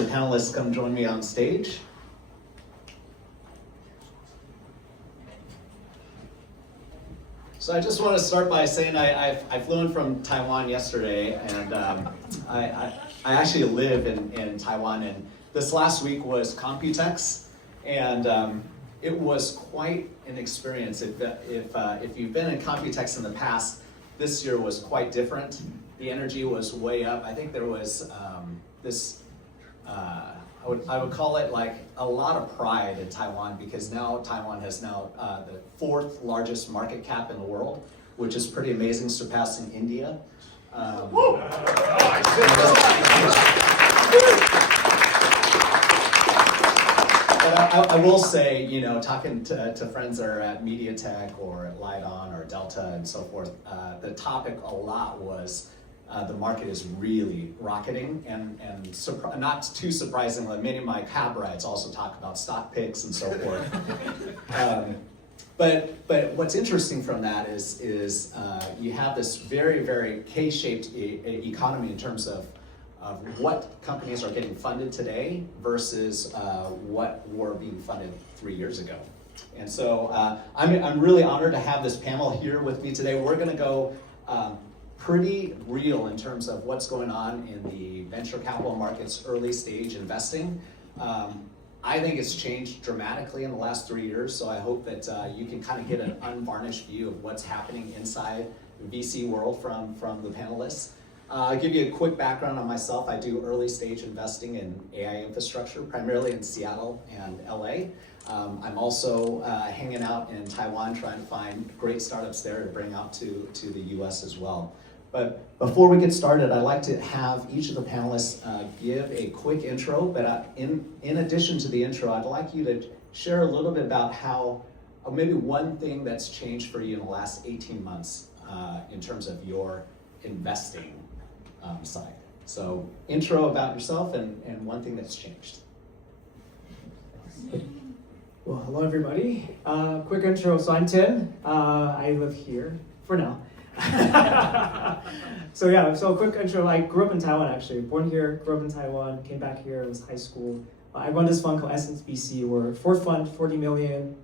the panelists come join me on stage. So I just want to start by saying I flew in from Taiwan yesterday, and I actually live in Taiwan, and this last week was Computex, and it was quite an experience. If you've been in Computex in the past, this year was quite different. The energy was way up. I think there was I would call it like a lot of pride in Taiwan, because now Taiwan has the fourth largest market cap in the world, which is pretty amazing, surpassing India. But I will say, you know, talking to friends that are at MediaTek or at Lite-On or Delta and so forth, the topic a lot was the market is really rocketing, and not too surprisingly, many of my cab rides also talk about stock picks and so forth. But what's interesting from that is you have this very, very K-shaped economy in terms of what companies are getting funded today versus what were being funded 3 years ago. And so I'm really honored to have this panel here with me today. We're going to go pretty real in terms of what's going on in the venture capital markets, early stage investing. I think it's changed dramatically in the last 3 years, so I hope that you can kind of get an unvarnished view of what's happening inside the VC world from the panelists. I'll give you a quick background on myself. I do early stage investing in AI infrastructure, primarily in Seattle and LA. I'm also hanging out in Taiwan, trying to find great startups there to bring out to the US as well. But before we get started, I'd like to have each of the panelists give a quick intro, but in addition to the intro, I'd like you to share a little bit about how, maybe one thing that's changed for you in the last 18 months in terms of your investing side. So intro about yourself and one thing that's changed. Well, hello everybody. Quick intro, so I'm Chen. I live here for now. So a quick intro. I grew up in Taiwan actually. Born here, grew up in Taiwan, came back here, it was high school. I run this fund called Essence BC. We're fourth fund, 40 million.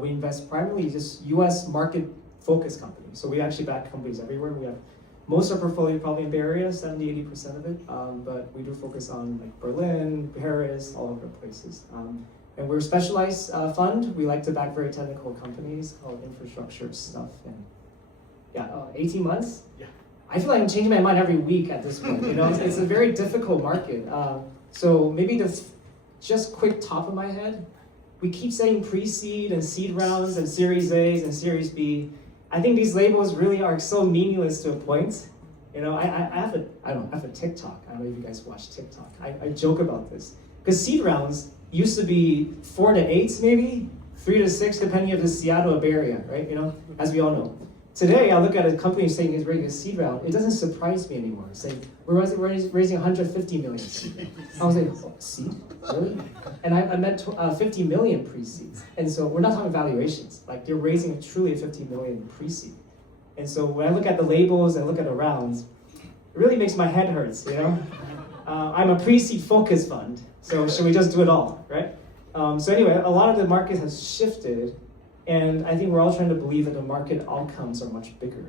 We invest primarily just US market focused companies. So we actually back companies everywhere. We have most of our portfolio probably in Bay Area, 70-80% of it. But we do focus on like Berlin, Paris, all over the places. And we're a specialized fund. We like to back very technical companies called infrastructure stuff. And 18 months? Yeah. I feel like I'm changing my mind every week at this point. You know, it's a very difficult market. So maybe just quick top of my head, we keep saying pre-seed and seed rounds and Series A's and Series B. I think these labels really are so meaningless to a point. You know, I have a TikTok. I don't know if you guys watch TikTok. I joke about this because seed rounds used to be 4 to 8 maybe, 3 to 6 depending on the Seattle Bay Area, right? You know, as we all know. Today, I look at a company saying it's raising a seed round. It doesn't surprise me anymore. It's saying we're raising 150 million seed. I was like, oh, seed? Really? And I meant 50 million pre-seeds. And so we're not talking valuations. Like they're raising truly 50 million pre-seed. And so when I look at the labels and look at the rounds, it really makes my head hurts, you know? I'm a pre-seed focused fund, so should we just do it all, right? So anyway, a lot of the market has shifted. And I think we're all trying to believe that the market outcomes are much bigger,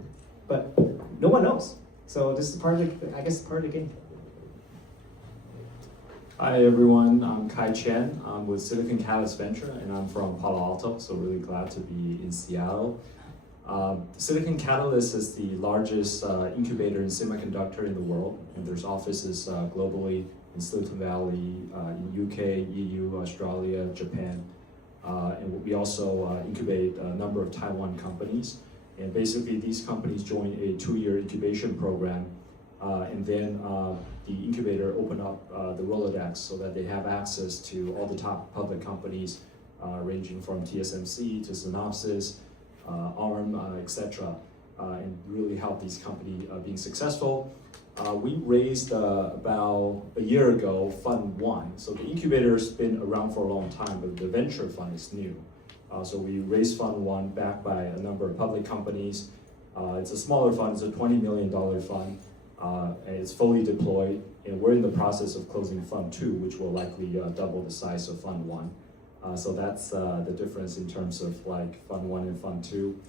but no one knows. So this is part of the game. Hi everyone, I'm Chen. I'm with Silicon Catalyst Venture, and I'm from Palo Alto. So really glad to be in Seattle. Silicon Catalyst is the largest incubator in semiconductor in the world, and there's offices globally in Silicon Valley, in UK, EU, Australia, Japan. And we also incubate a number of Taiwan companies. And basically these companies join a 2-year incubation program. And then the incubator open up the Rolodex so that they have access to all the top public companies ranging from TSMC to Synopsys, ARM, etc. And really help these companies being successful. We raised about a year ago Fund 1. So the incubator's been around for a long time, but the venture fund is new. So we raised Fund 1 backed by a number of public companies. It's a smaller fund, it's a $20 million fund. And it's fully deployed. and we're in the process of closing Fund 2, which will likely double the size of Fund 1. So that's the difference in terms of like Fund 1 and Fund 2.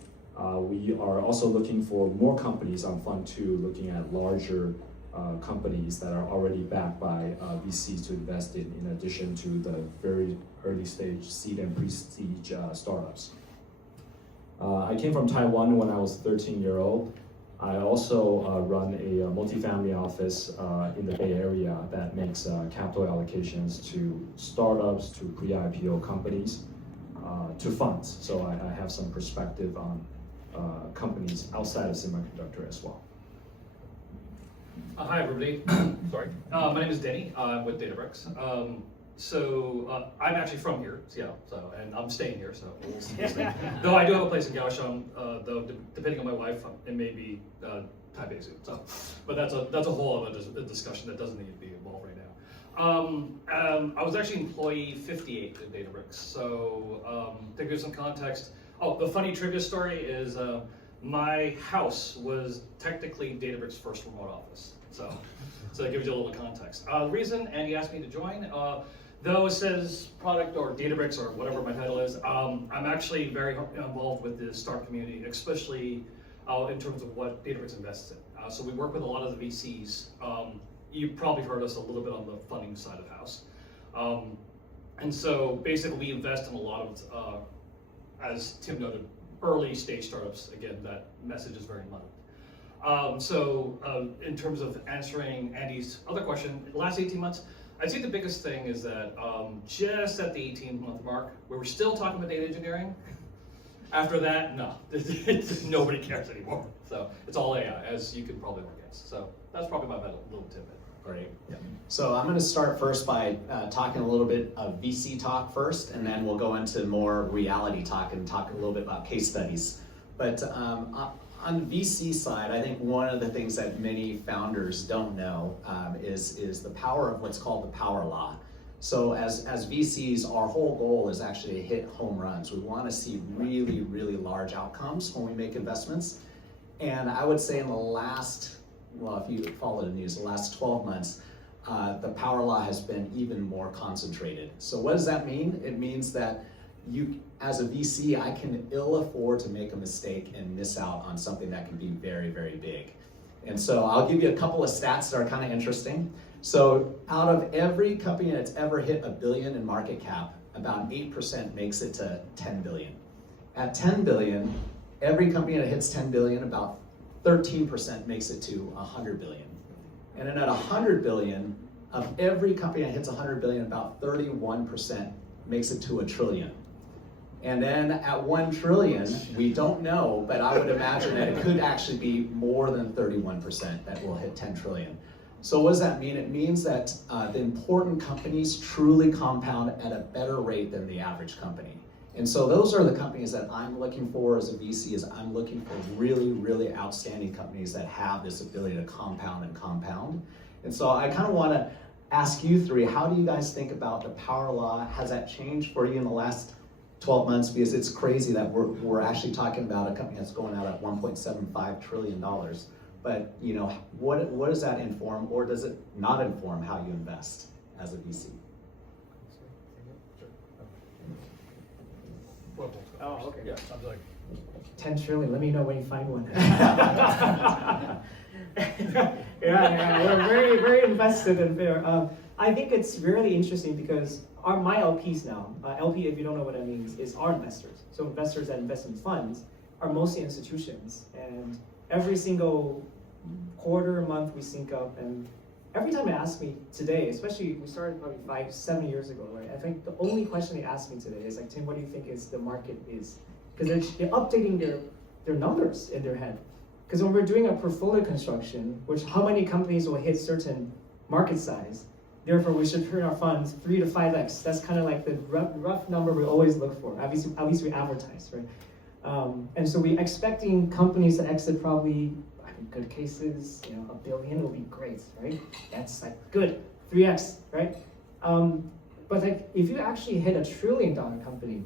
We are also looking for more companies on Fund 2, looking at larger companies that are already backed by VCs to invest in addition to the very early stage seed and prestige startups. I came from Taiwan when I was 13-year-old. I also run a multifamily office in the Bay Area that makes capital allocations to startups, to pre-IPO companies, to funds. So I have some perspective on companies outside of semiconductor as well. Hi everybody, sorry. My name is Denny, I'm with Databricks. I'm actually from here, Seattle, and I'm staying here, so we'll see. Though I do have a place in Kaohsiung, though depending on my wife, it may be Taipei soon. But that's a whole other discussion that doesn't need to be involved right now. I was actually employee 58 at Databricks, so to give some context. Oh, the funny trivia story is my house was technically Databricks' first remote office. So that gives you a little context. The reason Andy asked me to join, though it says product or Databricks or whatever my title is, I'm actually very involved with the startup community, especially in terms of what Databricks invests in. So we work with a lot of the VCs. You've probably heard us a little bit on the funding side of the house. And so basically we invest in a lot of, as Tim noted, early stage startups. Again, that message is very muddled. In terms of answering Andy's other question, the last 18 months, I'd say the biggest thing is that just at the 18-month mark, we were still talking about data engineering. After that, no, nobody cares anymore. So it's all AI, as you can probably guess. So that's probably my little tidbit. Great. Yeah. So I'm going to start first by talking a little bit of VC talk first, and then we'll go into more reality talk and talk a little bit about case studies. But on the VC side, I think one of the things that many founders don't know is the power of what's called the power law. So as VCs, our whole goal is actually to hit home runs. We want to see really, really large outcomes when we make investments. And I would say in the last, well, if you follow the news, the last 12 months, the power law has been even more concentrated. So what does that mean? It means that you, as a VC, I can ill afford to make a mistake and miss out on something that can be very, very big. And so I'll give you a couple of stats that are kind of interesting. So out of every company that's ever hit $1 billion in market cap, about 8% makes it to 10 billion. At 10 billion, every company that hits 10 billion, about 13% makes it to 100 billion. And then at 100 billion, of every company that hits 100 billion, about 31% makes it to 1 trillion. And then at 1 trillion, we don't know, but I would imagine that it could actually be more than 31% that will hit 10 trillion. So what does that mean? It means that the important companies truly compound at a better rate than the average company. And so those are the companies that I'm looking for as a VC, is I'm looking for really, really outstanding companies that have this ability to compound and compound. And so I kind of want to ask you three, how do you guys think about the power law? Has that changed for you in the last 12 months? Because it's crazy that we're actually talking about a company that's going out at $1.75 trillion. But you know, what does that inform, or does it not inform how you invest as a VC? Oh, okay. Yeah, I'm like 10 trillion, let me know when you find one. yeah, we're very, very invested in there. I think it's really interesting because my LPs now, LP, if you don't know what that means, is our investors. So investors that invest in funds are mostly institutions. And every single quarter, month, we sync up. And every time they ask me today, especially we started probably 5-7 years ago, right? I think the only question they ask me today is like, Tim, what do you think is the market is? Because they're updating their numbers in their head. Because when we're doing a portfolio construction, which how many companies will hit certain market size, therefore we should turn our funds 3 to 5x. That's kind of like the rough number we always look for. At least we advertise, right? And so we're expecting companies to exit probably, in good cases, you know, $1 billion will be great, right? That's like good, 3x, right? But like if you actually hit $1 trillion company,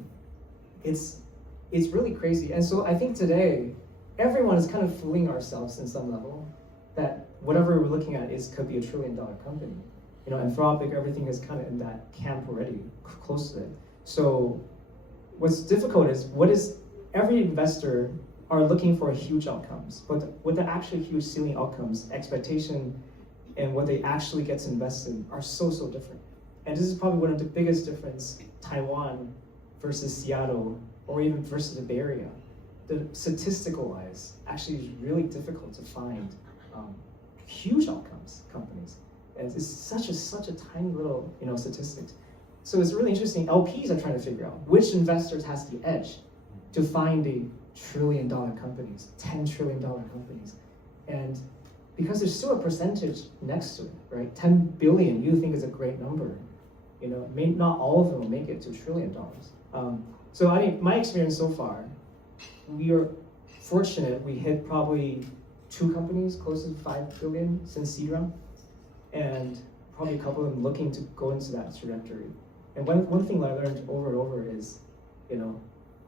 it's really crazy. And so I think today, everyone is kind of fooling ourselves in some level that whatever we're looking at could be $1 trillion company. You know, Anthropic, everything is kind of in that camp already, close to it. So what's difficult is every investor are looking for huge outcomes, but what the actual huge ceiling outcomes, expectation, and what they actually get to invest in are so different. And this is probably one of the biggest difference, Taiwan versus Seattle, or even versus the Bay Area. The statistical wise, actually is really difficult to find huge outcomes companies. And it's such a tiny little, you know, statistics. So it's really interesting. LPs are trying to figure out which investors has the edge to find the $1 trillion companies, $10 trillion companies. And because there's still a percentage next to it, right? 10 billion, you think is a great number. You know, not all of them will make it to $1 trillion. So I think my experience so far, we are fortunate we hit probably 2 companies close to 5 billion since seed round, and probably a couple of them looking to go into that trajectory. And one thing that I learned over and over is, you know,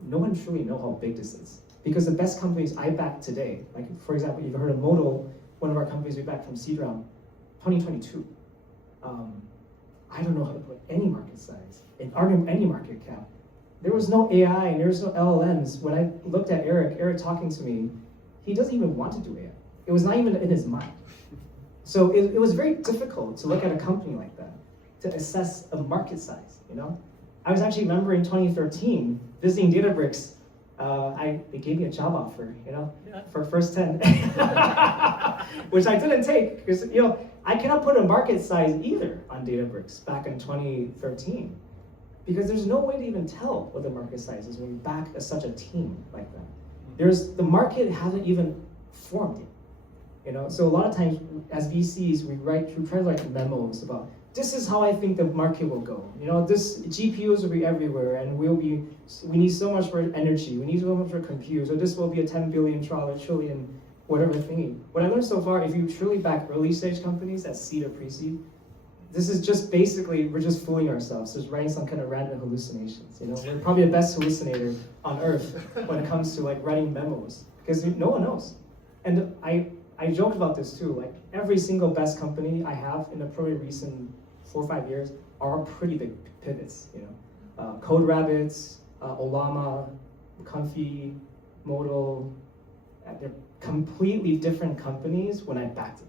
no one truly know how big this is. Because the best companies I back today, like for example, you've heard of Modal, one of our companies we backed from seed round, 2022. I don't know how to put any market size, in any market cap. There was no AI and there was no LLMs. When I looked at Eric talking to me, he doesn't even want to do AI. It was not even in his mind. So it was very difficult to look at a company like that, to assess a market size, you know? I was actually remember in 2013, visiting Databricks, they gave me a job offer, you know, for first 10, which I didn't take, because, you know, I cannot put a market size either on Databricks back in 2013, because there's no way to even tell what the market size is when you back such a team like that. The market hasn't even formed yet, you know? So a lot of times as VCs, we try to write memos about, this is how I think the market will go. You know, GPUs will be everywhere, and we need so much for energy, we need so much for compute, so this will be a $10 billion, trillion, whatever thingy. What I learned so far, if you truly back early stage companies at seed or pre-seed, this is just basically, we're just fooling ourselves, just writing some kind of random hallucinations. You know, we're probably the best hallucinator on earth when it comes to like writing memos, because no one knows. And I joked about this too, like every single best company I have in the probably recent 4 or 5 years are pretty big pivots, you know. Code Rabbits, Olama, Comfy, Modal, they're completely different companies when I backed it.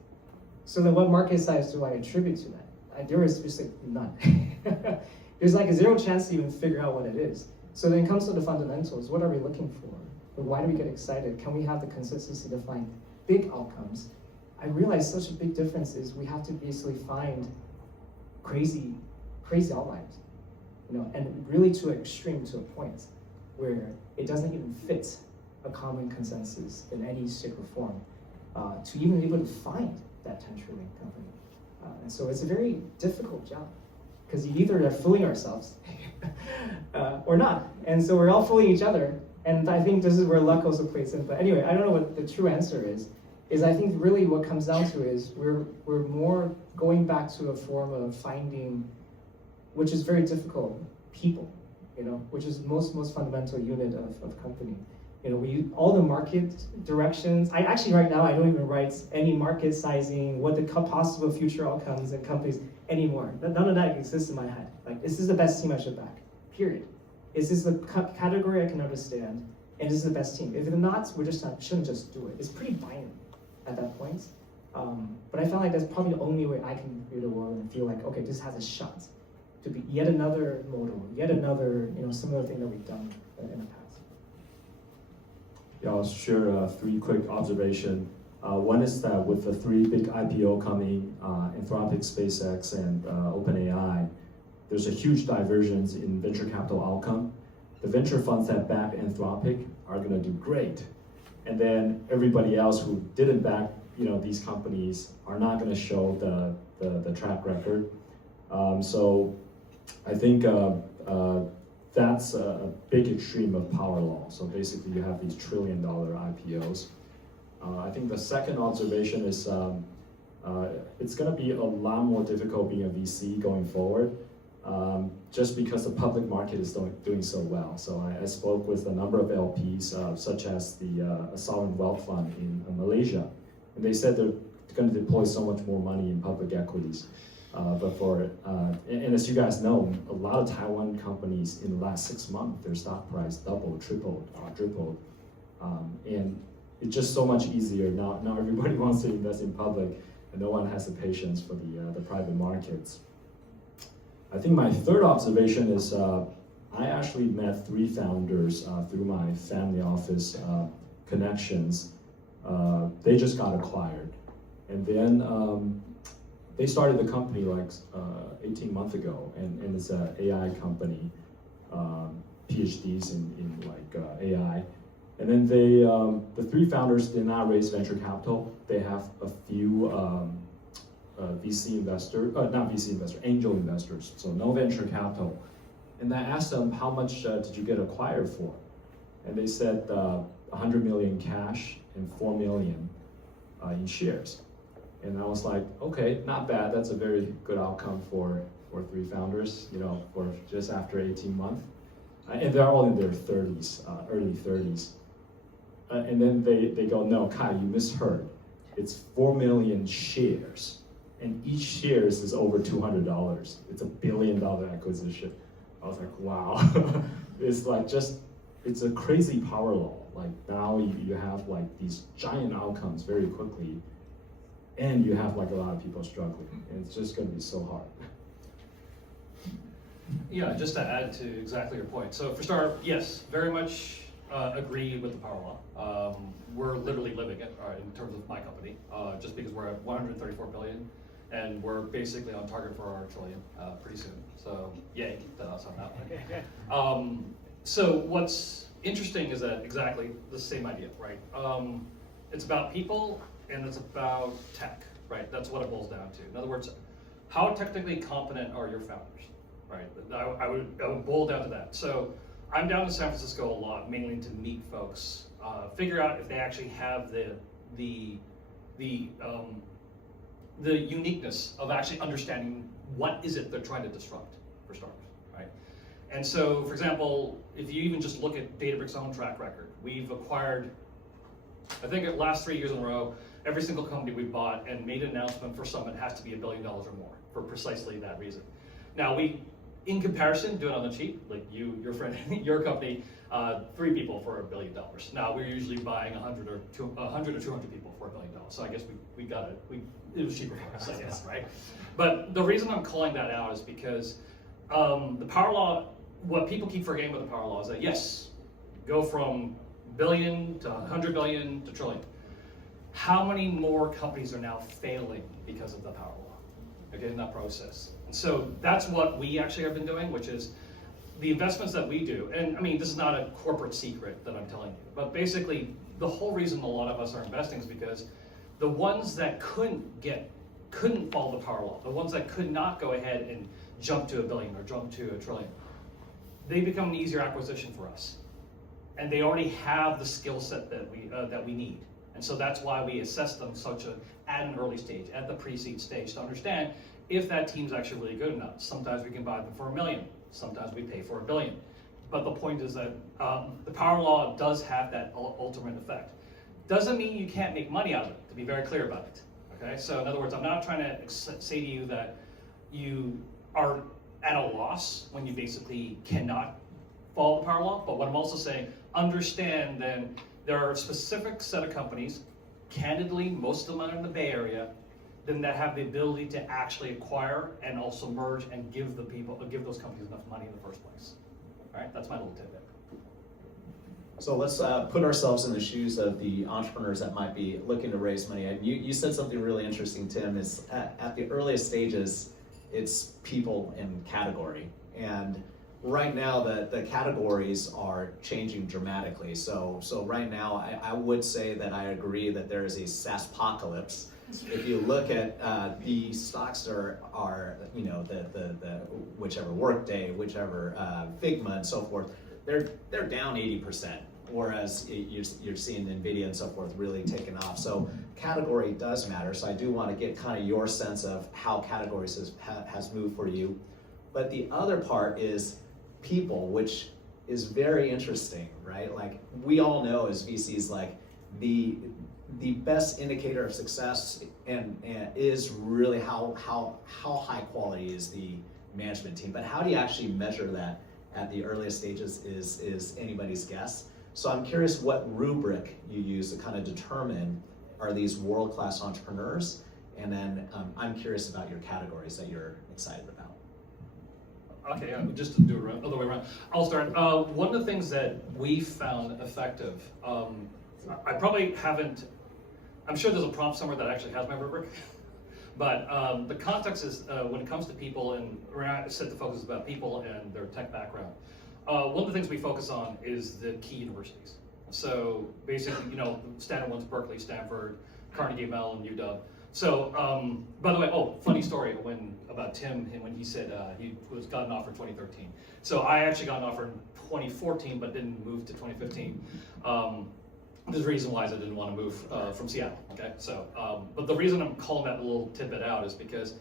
So then what market size do I attribute to that? There is just like none. There's like a 0 chance to even figure out what it is. So then it comes to the fundamentals. What are we looking for? Why do we get excited? Can we have the consistency to find big outcomes? I realize such a big difference is we have to basically find crazy outliers, you know, and really to an extreme, to a point where it doesn't even fit a common consensus in any shape or form to even be able to find that 10 trillion company. And so it's a very difficult job, because you either are fooling ourselves or not. And so we're all fooling each other. And I think this is where luck also plays in. But anyway, I don't know what the true answer is I think really what comes down to is we're more going back to a form of finding, which is very difficult, people, you know, which is most fundamental unit of company. You know, all the market directions, I actually right now, I don't even write any market sizing, what the possible future outcomes and companies anymore. None of that exists in my head. Like, is this the best team I should back? Period. Is this the category I can understand? And this is the best team. If it's not, shouldn't just do it. It's pretty binary at that point. But I felt like that's probably the only way I can view the world and feel like, okay, this has a shot to be yet another model, yet another, you know, similar thing that we've done in the past. Yeah, I'll share 3 quick observations. One is that with the 3 big IPO coming, Anthropic, SpaceX, and OpenAI, there's a huge divergence in venture capital outcome. The venture funds that back Anthropic are going to do great, and then everybody else who didn't back, you know, these companies are not going to show the track record. So I think that's a big extreme of power law. So basically you have these $1 trillion IPOs. I think the second observation is it's going to be a lot more difficult being a VC going forward, just because the public market is doing so well. So I spoke with a number of LPs, such as the Sovereign Wealth Fund in Malaysia, and they said they're going to deploy so much more money in public equities. And as you guys know, a lot of Taiwan companies in the last 6 months, their stock price doubled, tripled, quadrupled. And it's just so much easier now. Now everybody wants to invest in public, and no one has the patience for the private markets. I think my third observation is I actually met 3 founders through my family office connections. They just got acquired, and then they started the company like 18 months ago, and it's an AI company, PhDs in like AI. And then they, the 3 founders did not raise venture capital. They have a few angel investors, so no venture capital. And I asked them, how much did you get acquired for? And they said 100 million cash and 4 million in shares. And I was like, okay, not bad. That's a very good outcome for 3 founders, you know, for just after 18 months. And they're all in their 30s, early 30s. And then they go, no, Kai, you misheard. It's 4 million shares. And each shares is over $200. It's $1 billion acquisition. I was like, wow. It's like it's a crazy power law. Like now you have like these giant outcomes very quickly, and you have like a lot of people struggling, and it's just gonna be so hard. Yeah, just to add to exactly your point. So for start, yes, very much agree with the power law. We're literally living it in terms of my company, just because we're at 134 billion, and we're basically on target for our trillion pretty soon. So yay, that's on that one. So what's interesting is that exactly the same idea, right? It's about people and it's about tech, right? That's what it boils down to. In other words, how technically competent are your founders, right? I would boil down to that. So I'm down in San Francisco a lot, mainly to meet folks, figure out if they actually have the uniqueness of actually understanding what is it they're trying to disrupt, for starters, right? And so, for example, if you even just look at Databricks' own track record, we've acquired, I think the last 3 years in a row, every single company we've bought and made an announcement for Summit has to be $1 billion or more for precisely that reason. Now we, in comparison, do it on the cheap, like your friend, your company, 3 people for $1 billion. Now we're usually buying 100 or 200 people for $1 billion. So I guess we got it. It was cheaper for us, I guess, right? But the reason I'm calling that out is because the power law, what people keep forgetting with the power law is that yes, go from billion to 100 billion to trillion. How many more companies are now failing because of the power law, okay, in that process? And so that's what we actually have been doing, which is the investments that we do. And I mean, this is not a corporate secret that I'm telling you, but basically the whole reason a lot of us are investing is because the ones that couldn't follow the power law, the ones that could not go ahead and jump to $1 billion or jump to $1 trillion, they become an easier acquisition for us. And they already have the skill set that we need. And so that's why we assess them at an early stage, at the pre-seed stage, to understand if that team's actually really good enough. Sometimes we can buy them for $1 million, sometimes we pay for $1 billion. But the point is that the power law does have that ultimate effect. Doesn't mean you can't make money out of it, to be very clear about it. Okay, so in other words, I'm not trying to say to you that you are at a loss when you basically cannot follow the power law, but what I'm also saying, understand then there are a specific set of companies, candidly, most of them are in the Bay Area, then that have the ability to actually acquire and also merge and give those companies enough money in the first place. All right, that's my little tidbit. So let's put ourselves in the shoes of the entrepreneurs that might be looking to raise money. And you said something really interesting, Tim, is at the earliest stages, it's people and category. And right now, the categories are changing dramatically. So right now, I would say that I agree that there is a SaaSpocalypse. If you look at the stocks are you know, the whichever Workday, whichever Figma and so forth, they're down 80%. Whereas you're seeing NVIDIA and so forth really taking off. So category does matter. So I do want to get kind of your sense of how categories has moved for you. But the other part is people, which is very interesting, right? Like we all know as VCs, like the best indicator of success and is really how high quality is the management team. But how do you actually measure that at the earliest stages is anybody's guess. So I'm curious what rubric you use to kind of determine are these world-class entrepreneurs, and then I'm curious about your categories that you're excited about. Okay, just to do it other way around. I'll start. One of the things that we found effective, I probably haven't, I'm sure there's a prompt somewhere that actually has my rubric, but the context is when it comes to people, and I said the focus is about people and their tech background. One of the things we focus on is the key universities. So basically, you know, standard ones, Berkeley, Stanford, Carnegie Mellon, UW. So, by the way, funny story about Tim, when he said he got an offer in 2013. So I actually got an offer in 2014, but didn't move to 2015. There's a reason why I didn't want to move from Seattle, okay? So, but the reason I'm calling that little tidbit out is because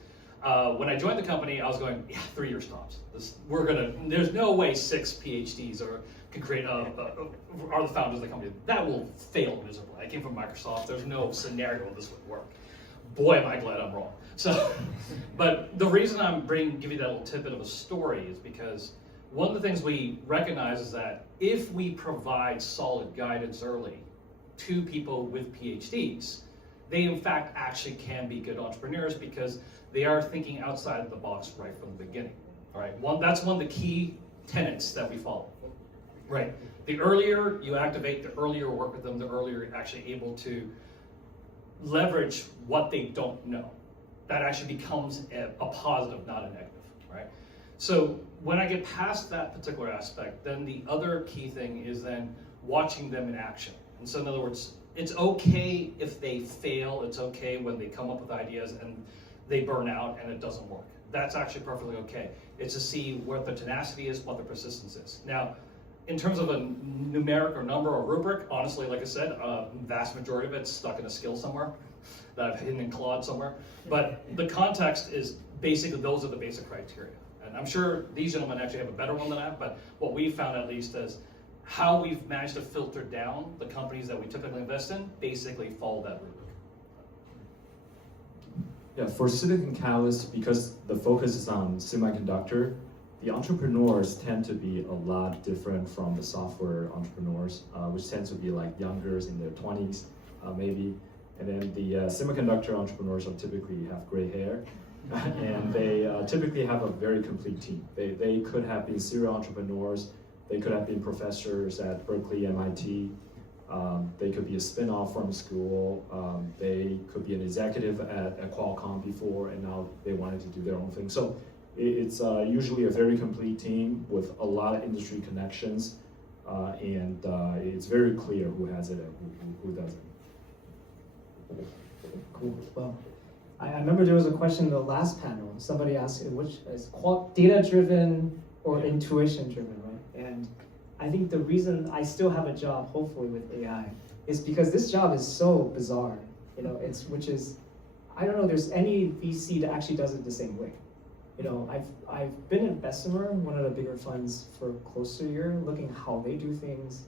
when I joined the company, I was going, yeah, 3 year stops. There's no way 6 PhDs can create, are the founders of the company. That will fail miserably. I came from Microsoft. There's no scenario this would work. Boy, am I glad I'm wrong. So, but the reason I'm giving you that little tidbit of a story is because one of the things we recognize is that if we provide solid guidance early to people with PhDs, they in fact actually can be good entrepreneurs because they are thinking outside of the box right from the beginning. All right, that's one of the key tenets that we follow. Right, the earlier you activate, the earlier you work with them, the earlier you're actually able to leverage what they don't know. That actually becomes a positive, not a negative, right? So when I get past that particular aspect, then the other key thing is then watching them in action. And so in other words, it's okay if they fail, it's okay when they come up with ideas and they burn out and it doesn't work. That's actually perfectly okay. It's to see what the tenacity is, what the persistence is. Now, in terms of a numeric or number or rubric, honestly, like I said, vast majority of it's stuck in a skill somewhere that I've hidden in Claude somewhere. But the context is basically those are the basic criteria. And I'm sure these gentlemen actually have a better one than that, but what we found at least is how we've managed to filter down the companies that we typically invest in basically follow that rubric. Yeah, for Silicon Catalyst, because the focus is on semiconductor, the entrepreneurs tend to be a lot different from the software entrepreneurs, which tend to be like youngers in their 20s, maybe. And then the semiconductor entrepreneurs are typically have gray hair, and they typically have a very complete team. They could have been serial entrepreneurs, they could have been professors at Berkeley, MIT, they could be a spin-off from school, they could be an executive at Qualcomm before, and now they wanted to do their own thing. So it's usually a very complete team with a lot of industry connections, and it's very clear who has it and who doesn't. Cool. Well, I remember there was a question in the last panel. Somebody asked which is data-driven or intuition-driven, right? And I think the reason I still have a job, hopefully with AI, is because this job is so bizarre. You know, I don't know. There's any VC that actually does it the same way. You know, I've been in Bessemer, one of the bigger funds, for close to a year, looking how they do things.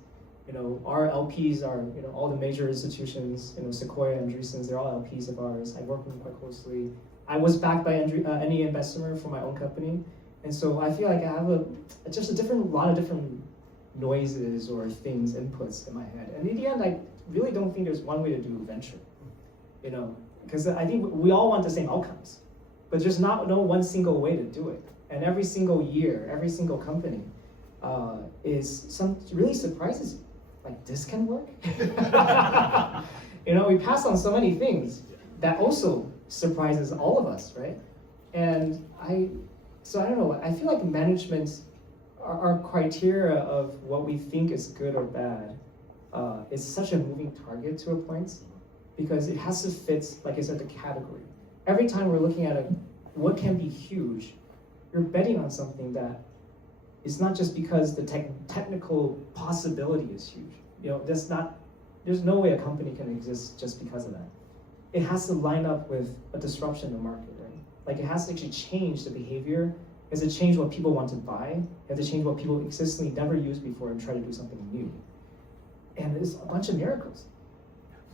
You know, our LPs are, you know, all the major institutions, you know, Sequoia and Andreessen's, they're all LPs of ours. I work with them quite closely. I was backed by NATEA and Bessemer for my own company. And so I feel like I have a lot of different noises or things, inputs in my head. And in the end, I really don't think there's one way to do venture, you know, because I think we all want the same outcomes, but there's no one single way to do it. And every single year, every single company really surprises you. Like, this can work? You know, we pass on so many things that also surprises all of us, right? And I don't know, I feel like management, our criteria of what we think is good or bad is such a moving target to a point, because it has to fit, like I said, the category. Every time we're looking at what can be huge, you're betting on something that it's not just because the technical possibility is huge. You know, there's no way a company can exist just because of that. It has to line up with a disruption in the market, right? Like, it has to actually change the behavior. It has to change what people want to buy. It has to change what people consistently never used before and try to do something new. And there's a bunch of miracles.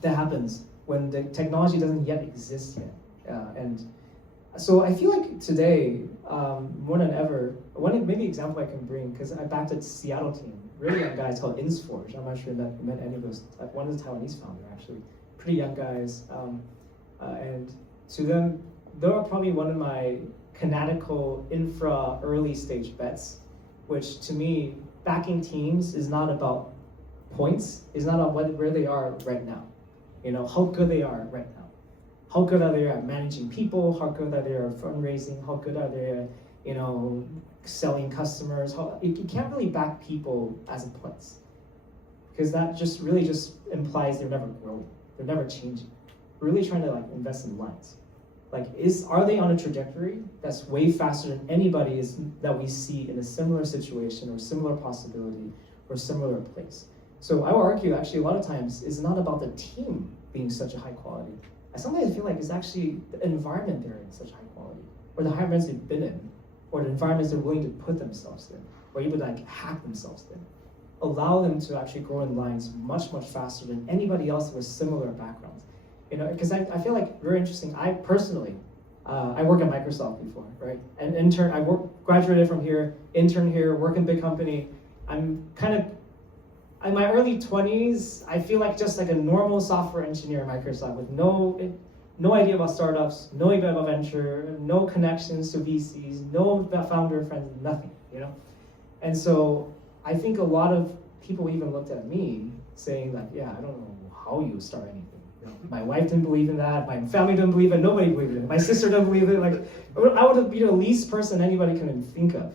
that happens when the technology doesn't yet exist yet. And so I feel like today, more than ever, one maybe example I can bring, because I backed a Seattle team, really young guys called InsForge. I'm not sure that you met any of those. One is a Taiwanese founder, actually. Pretty young guys. And to them, they are probably one of my canonical infra early stage bets, which to me, backing teams is not about points, it's not about where they are right now. You know, how good they are right now. How good are they at managing people? How good are they at fundraising? How good are they at, you know, selling customers? You can't really back people as a points, because that just really just implies they're never growing, they're never changing. We're really trying to like invest in lines. Like, are they on a trajectory that's way faster than anybody that we see in a similar situation or similar possibility or similar place? So I would argue actually a lot of times it's not about the team being such a high quality. I sometimes feel like it's actually the environment they're in such high quality, or the environments they've been in, or the environments they're willing to put themselves in, or even like hack themselves in. Allow them to actually grow in lines much, much faster than anybody else with similar backgrounds. You know, because I feel like very interesting. I personally, I worked at Microsoft before, right? And graduated from here, intern here, work in big company. I'm kind of, in my early 20s, I feel like just like a normal software engineer at Microsoft with no idea about startups, no idea about venture, no connections to VCs, no founder friends, nothing, you know? And so I think a lot of people even looked at me saying that, yeah, I don't know how you start anything. My wife didn't believe in that. My family didn't believe it. Nobody believed in it. My sister didn't believe it. Like, I would be the least person anybody can even think of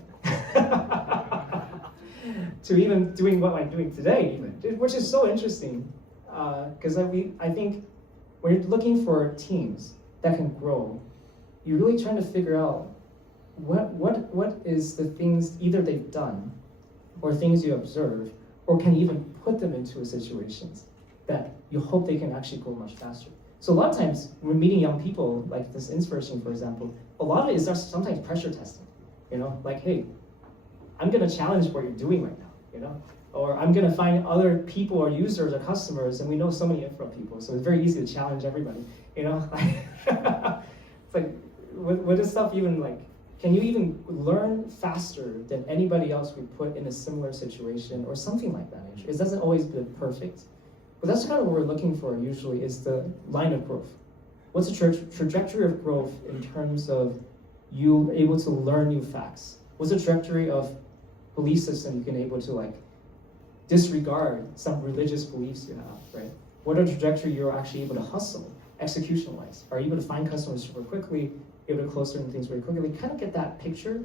to even doing what I'm doing today, even, which is so interesting. Because I think when you're looking for teams that can grow, you're really trying to figure out what is the things either they've done or things you observe, or can even put them into situations that you hope they can actually grow much faster. So a lot of times when meeting young people, like this inspiration, for example, a lot of it is just sometimes pressure testing. You know, like, hey, I'm gonna challenge what you're doing right now, you know? Or I'm gonna find other people or users or customers, and we know so many infra people, so it's very easy to challenge everybody, you know? It's like, with this stuff even like, can you even learn faster than anybody else we put in a similar situation or something like that? It doesn't always be perfect. But that's kind of what we're looking for usually, is the line of growth. What's the trajectory of growth in terms of you able to learn new facts? What's the trajectory of belief system you can able to like disregard some religious beliefs you have, right? What are the trajectory you're actually able to hustle execution-wise? Are you able to find customers super quickly, able to close certain things very quickly? Kind of get that picture,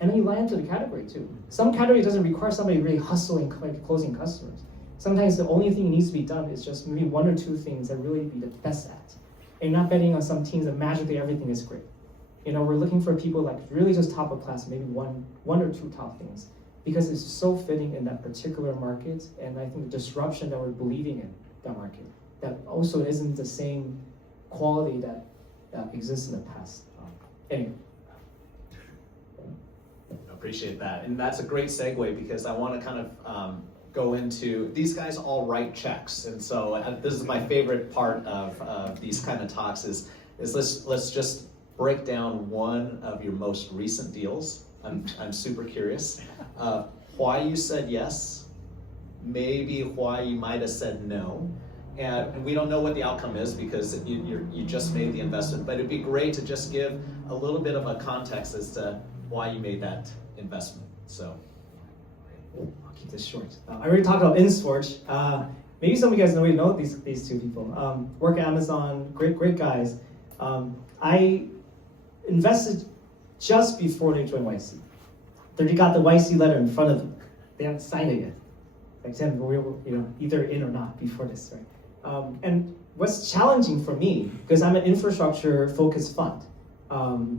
and then you land into the category too. Some category doesn't require somebody really hustling, closing customers. Sometimes the only thing that needs to be done is just maybe one or two things that really be the best at. And not betting on some teams that magically everything is great. You know, we're looking for people like really just top of class, maybe one or two top things, because it's so fitting in that particular market. And I think the disruption that we're believing in that market, that also isn't the same quality that exists in the past. Anyway. Appreciate that. And that's a great segue, because I want to kind of go into, these guys all write checks, and so this is my favorite part of these kind of talks is let's just break down one of your most recent deals. I'm super curious why you said yes, maybe why you might have said no, and we don't know what the outcome is because you just made the investment, but it'd be great to just give a little bit of a context as to why you made that investment. So. I'll keep this short. I already talked about InsForge. Maybe some of you guys already know these two people. Work at Amazon, great guys. I invested just before they joined YC. They got the YC letter in front of them. They haven't signed it yet. Like Tim, we were either in or not before this, right? And what's challenging for me, because I'm an infrastructure-focused fund.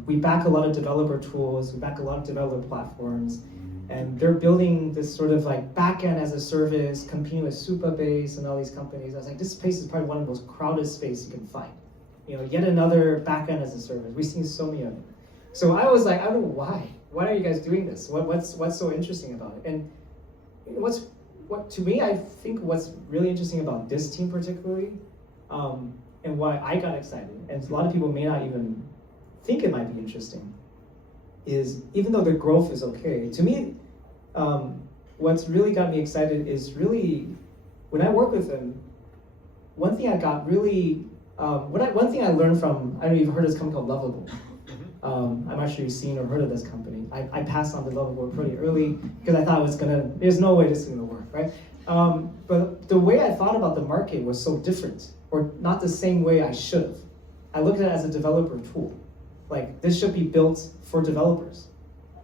We back a lot of developer tools, we back a lot of developer platforms, and they're building this sort of like backend as a service, competing with Supabase and all these companies. I was like, this space is probably one of the most crowded spaces you can find. You know, yet another backend as a service. We've seen so many of them. So I was like, I don't know why. Why are you guys doing this? What's so interesting about it? And what to me, I think what's really interesting about this team particularly And why I got excited, and a lot of people may not even think it might be interesting, is even though the growth is okay, to me, what's really got me excited is really, when I work with them, one thing I got really, one thing I learned from, I don't know if you've heard of this company called Lovable. I'm actually seen or heard of this company. I passed on the Lovable pretty early because I thought it was there's no way this is gonna work, right? But the way I thought about the market was so different, or not the same way I should have. I looked at it as a developer tool. Like, this should be built for developers.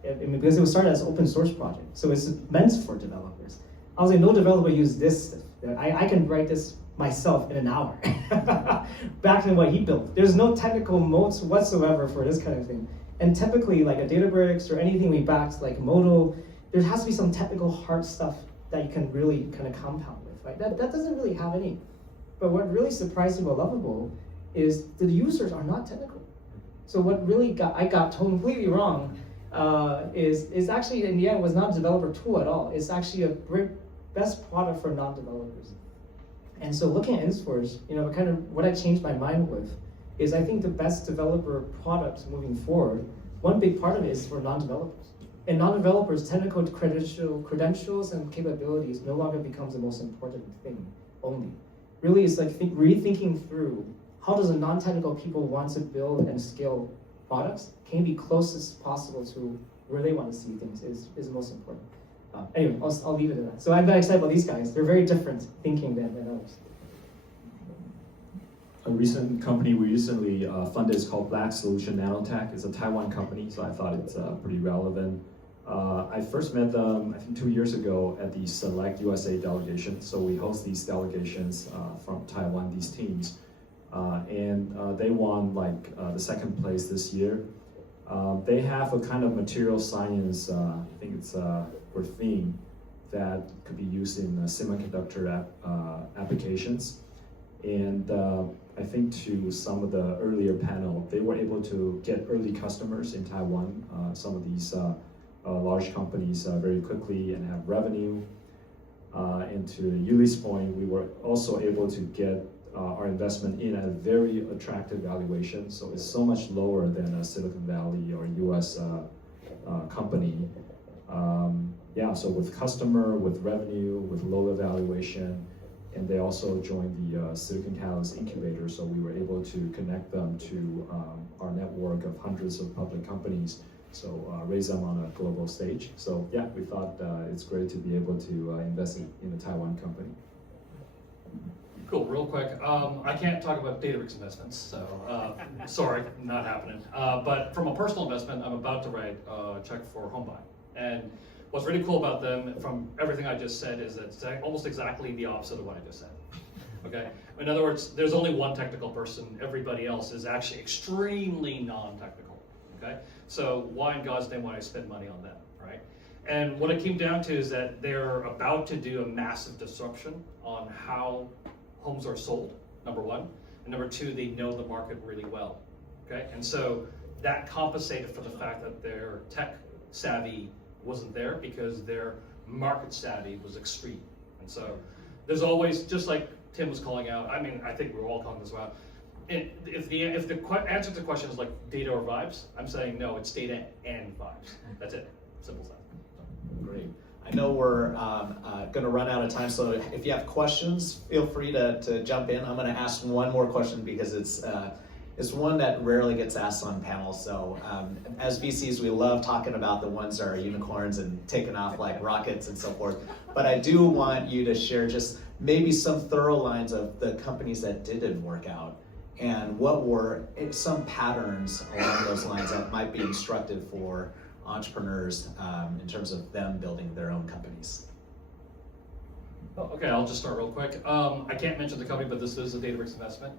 Because it was started as an open source project, so it's meant for developers. I was like, no developer uses this stuff. I can write this myself in an hour. Back to what he built. There's no technical moats whatsoever for this kind of thing. And typically, like a Databricks or anything we backed, like Modal, there has to be some technical hard stuff that you can really kind of compound with, right? That doesn't really have any. But what really surprised me about Lovable is the users are not technical. So what really I got completely wrong is actually in the end was not a developer tool at all. It's actually a great best product for non-developers. And so looking at InSforce, kind of what I changed my mind with is I think the best developer products moving forward, one big part of it is for non-developers. And non-developers, technical credentials and capabilities no longer becomes the most important thing only. Really, it's like rethinking through how does a non-technical people want to build and scale products can be closest possible to where they want to see things is the most important. Anyway, I'll leave it at that. So I'm very excited about these guys. They're very different thinking than others. A recent company we recently funded is called Black Solution Nanotech. It's a Taiwan company, so I thought it's pretty relevant. I first met them, I think 2 years ago at the Select USA delegation. So we host these delegations from Taiwan, these teams. And they won the second place this year. They have a kind of material science, I think it's or theme that could be used in semiconductor applications. And I think to some of the earlier panel, they were able to get early customers in Taiwan, some of these large companies very quickly and have revenue. And to Yuli's point, we were also able to get our investment in at a very attractive valuation. So it's so much lower than a Silicon Valley or US company. So with customer, with revenue, with low evaluation, and they also joined the Silicon Catalyst incubator, so we were able to connect them to our network of hundreds of public companies, so raise them on a global stage. So yeah, we thought it's great to be able to invest in a Taiwan company. Cool, real quick. I can't talk about Databricks investments, so sorry, not happening. But from a personal investment, I'm about to write a check for HomeBuy. And what's really cool about them, from everything I just said, is that it's almost exactly the opposite of what I just said. Okay? In other words, there's only one technical person. Everybody else is actually extremely non-technical. Okay? So why in God's name would I spend money on them, right? And what it came down to is that they're about to do a massive disruption on how homes are sold, number one. And number two, they know the market really well. Okay? And so that compensated for the fact that their tech savvy wasn't there because their market savvy was extreme. And so there's always, just like Tim was calling out, I mean, I think we're all calling this out. If the answer to the question is like data or vibes, I'm saying no, it's data and vibes. That's it, simple stuff. Great. I know we're going to run out of time, so if you have questions, feel free to jump in. I'm going to ask one more question because it's one that rarely gets asked on panels. So as VCs, we love talking about the ones that are unicorns and taking off like rockets and so forth. But I do want you to share just maybe some thorough lines of the companies that didn't work out and what were some patterns along those lines that might be instructive for entrepreneurs in terms of them building their own companies. Oh, okay, I'll just start real quick. I can't mention the company, but this is a Databricks investment.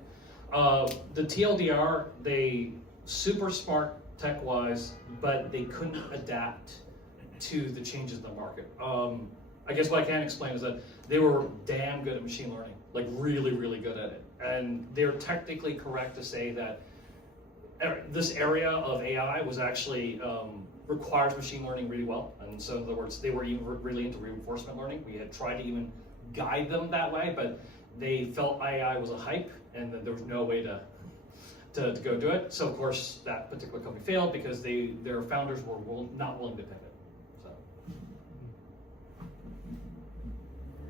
The TLDR, they super smart tech-wise, but they couldn't adapt to the changes in the market. I guess what I can explain is that they were damn good at machine learning, like really, really good at it. And they're technically correct to say that this area of AI was actually requires machine learning really well. And so in other words, they were even really into reinforcement learning. We had tried to even guide them that way, but they felt AI was a hype, and that there was no way to go do it. So of course that particular company failed because their founders were not willing to pivot. So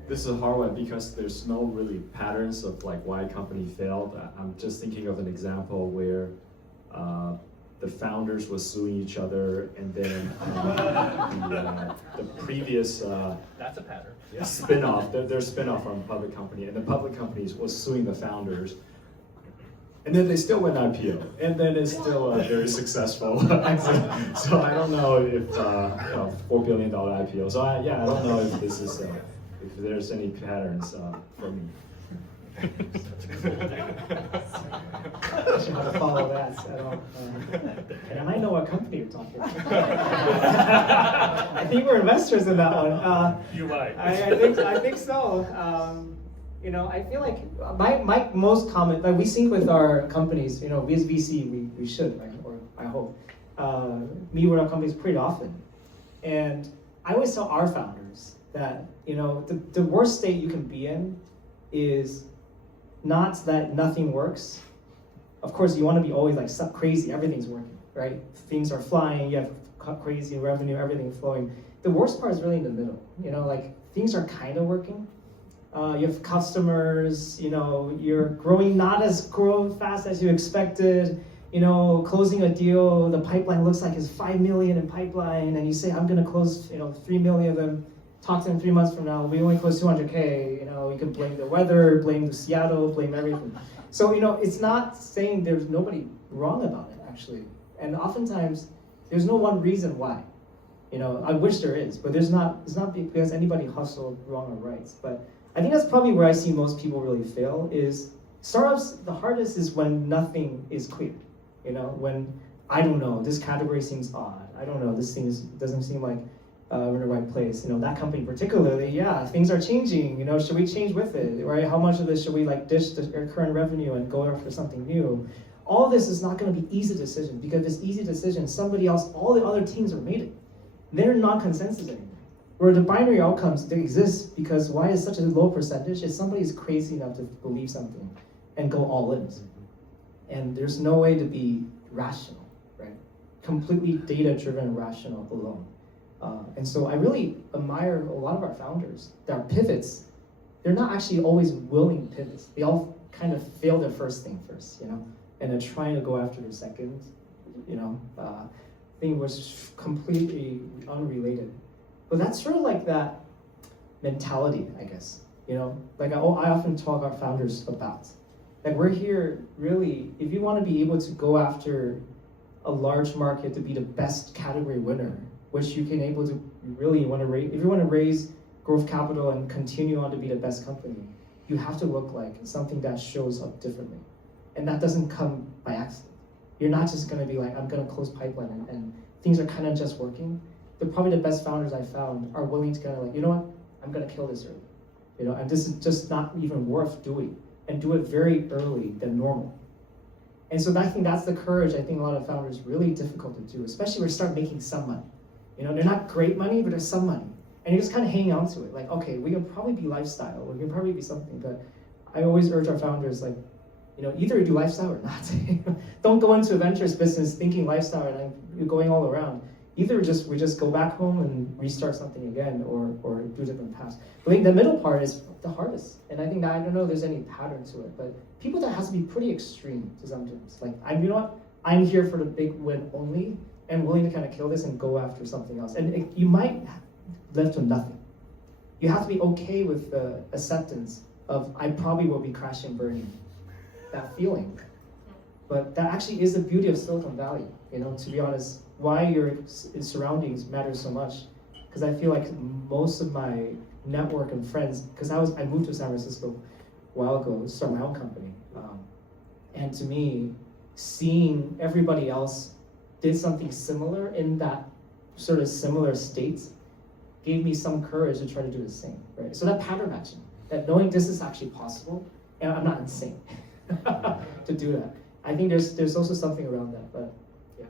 This is a hard one because there's no really patterns of like why a company failed. I'm just thinking of an example where the founders were suing each other, and then the previous that's a pattern. spin-off, their spin-off from a public company, and the public companies was suing the founders. And then they still went IPO, and then it's still a very successful exit. So I don't know if $4 billion IPO. So I don't know if this is if there's any patterns for me. I should have to follow that at all. And I might know what company you're talking about. I think we're investors in that one. You might. I think so. I feel like my most common, like we sync with our companies, we as VC, we should, right? Or I hope, meet with our companies pretty often. And I always tell our founders that, the worst state you can be in is not that nothing works. Of course, you want to be always like crazy, everything's working, right? Things are flying, you have crazy revenue, everything flowing. The worst part is really in the middle, like things are kind of working. You have customers, you're growing not as fast as you expected, closing a deal, the pipeline looks like it's 5 million in pipeline, and you say, I'm gonna close, 3 million of them, talk to them 3 months from now, we only close 200K, you can blame the weather, blame the Seattle, blame everything. So, it's not saying there's nobody wrong about it, actually. And oftentimes, there's no one reason why. I wish there is, but it's not because anybody hustled wrong or right. But I think that's probably where I see most people really fail is startups, the hardest is when nothing is clear. When, I don't know, this category seems odd. I don't know, this thing doesn't seem like we're in the right place. That company particularly, things are changing. Should we change with it, right? How much of this should we dish the current revenue and go after something new? All this is not going to be easy decisions because if it's easy decisions, somebody else, all the other teams have made it. They're not consensus anymore. Where the binary outcomes, they exist because why is such a low percentage? Is somebody is crazy enough to believe something and go all in. And there's no way to be rational, right? Completely data-driven, rational alone. And so I really admire a lot of our founders. Their pivots, they're not actually always willing pivots. They all kind of fail their first thing first, and they're trying to go after the second, thing was completely unrelated. But that's sort of like that mentality, I guess. Like I often talk our founders about. Like we're here really, if you want to be able to go after a large market to be the best category winner, which you can able to really want to raise, if you want to raise growth capital and continue on to be the best company, you have to look like something that shows up differently. And that doesn't come by accident. You're not just going to be like, I'm going to close pipeline and things are kind of just working. They're probably the best founders I found are willing to kind of like, you know what, I'm going to kill this early. And this is just not even worth doing. And do it very early than normal. And so I think that's the courage I think a lot of founders really difficult to do, especially when you start making some money. They're not great money, but there's some money. And you're just kind of hanging on to it. Like, okay, we can probably be lifestyle, we can probably be something, but I always urge our founders, like, either do lifestyle or not. Don't go into a ventures business thinking lifestyle and you're going all around. Either we just go back home and restart something again or do different paths. But I think the middle part is the hardest. And I think that I don't know if there's any pattern to it, but people that has to be pretty extreme to some terms. Like, I'm here for the big win only and willing to kind of kill this and go after something else. And you might live to nothing. You have to be okay with the acceptance of I probably will be crashing, burning. That feeling. But that actually is the beauty of Silicon Valley, to be honest, why your surroundings matter so much. Because I feel like most of my network and friends, because I moved to San Francisco a while ago to start my own company. And to me, seeing everybody else did something similar in that sort of similar state gave me some courage to try to do the same, right? So that pattern matching, that knowing this is actually possible, and I'm not insane to do that. I think there's also something around that, but yeah.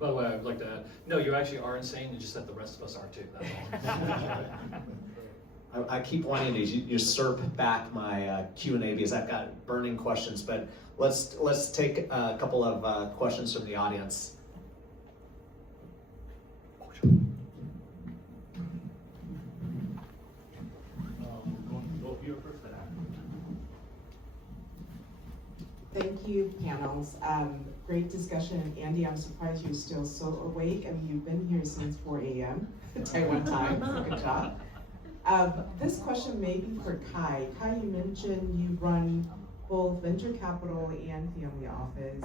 By the way, I'd like to add, no, you actually are insane, it's just that the rest of us are too, that's all. I keep wanting to usurp back my Q&A because I've got burning questions, but let's take a couple of questions from the audience. Thank you, panels. Great discussion. Andy, I'm surprised you're still so awake. I mean, you've been here since 4 a.m. Taiwan time, so good job. This question may be for Kai. Kai, you mentioned you run both venture capital and family office.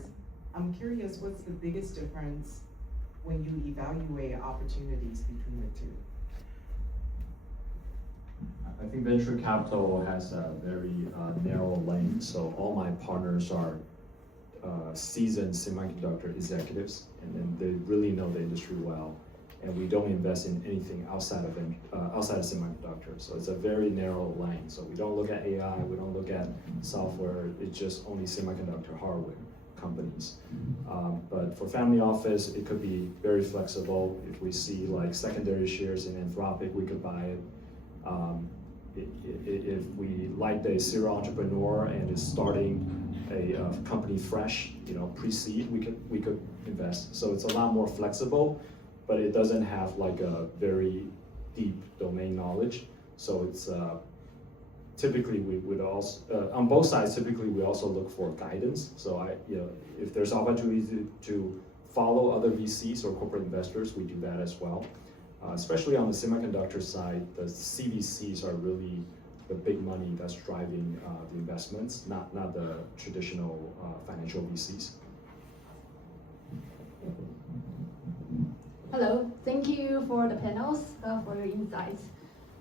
I'm curious, what's the biggest difference when you evaluate opportunities between the two? I think venture capital has a very narrow lane, so all my partners are seasoned semiconductor executives, and then they really know the industry well. And we don't invest in anything outside of semiconductor, so it's a very narrow lane. So we don't look at AI, we don't look at software. It's just only semiconductor hardware companies. But for family office, it could be very flexible. If we see like secondary shares in Anthropic, we could buy it. If we like the serial entrepreneur and is starting a company fresh, pre-seed, we could invest. So it's a lot more flexible, but it doesn't have like a very deep domain knowledge. So it's typically we would also on both sides. Typically, we also look for guidance. So if there's opportunity to follow other VCs or corporate investors, we do that as well. Especially on the semiconductor side, the CVCs are really the big money that's driving the investments, not the traditional financial VCs. Hello, thank you for the panels, for your insights.